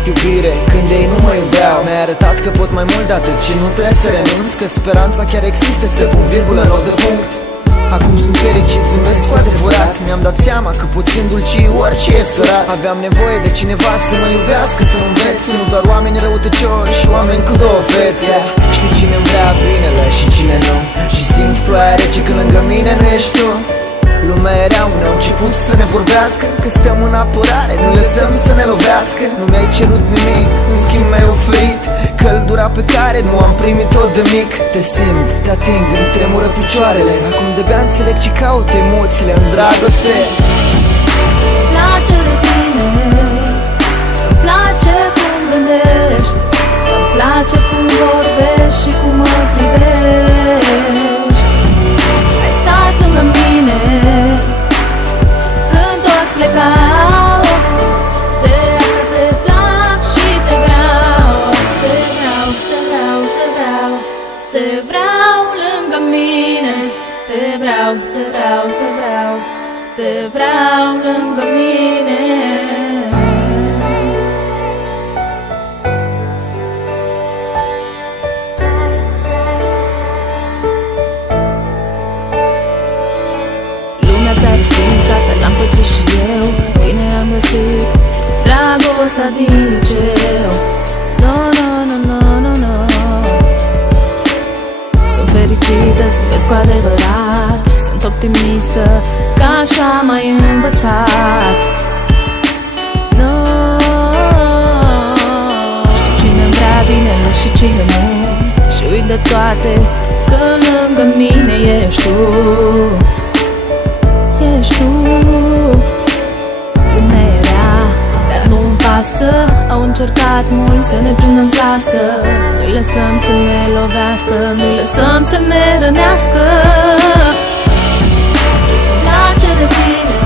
oferit iubire când ei nu mă iubeau. Mi-ai arătat că pot mai mult de atât și nu trebuie să renunț, că speranța chiar există, să pun virgulă în loc de punct. Acum sunt fericit, zâmbesc cu adevărat. Mi-am dat seama că pot îndulci orice e sărat. Aveam nevoie de cineva să mă iubească, să mă învețe, nu doar oameni răutăcioși și oameni cu două fețe. Știi cine-mi vrea binele și cine nu, și simt ploaia rece când lângă mine nu ești tu. Lumea era unde au început să ne vorbească că stăm în apărare, nu lăsăm să ne lovească. Nu mi-ai cerut nimic, în schimb mi-ai oferit căldura pe care nu am primit-o de mic. Te simt, te ating, îmi tremură picioarele. Acum de-abia înțeleg ce caut emoțiile în dragoste. Îmi place de tine, îmi place cum gândești, îmi place cum vorbești și cum mă privești. Ai stat lângă mine când toți plecau, de asta te plac și te vreau. Te vreau, te vreau, te vreau, te vreau lângă mine. Te vreau, te vreau, te vreau, te vreau lângă mine. Lumea te-a respins, la fel am pățit și eu. Tine am găsit dragostea din liceu. No, no, no, no, no, no. Sunt fericită, zâmbesc cu adevărat. Sunt optimistă, că așa m-ai învățat. No. Știu cine-mi vrea binele și cine nu, și uit de toate când lângă mine ești tu. Ești tu. Lumea era, dar nu-mi pasă. Au încercat mulți să ne prindă în plasă. Nu-i lăsăm să ne lovească, nu-i lăsăm să ne rănească. Îmi place de tine,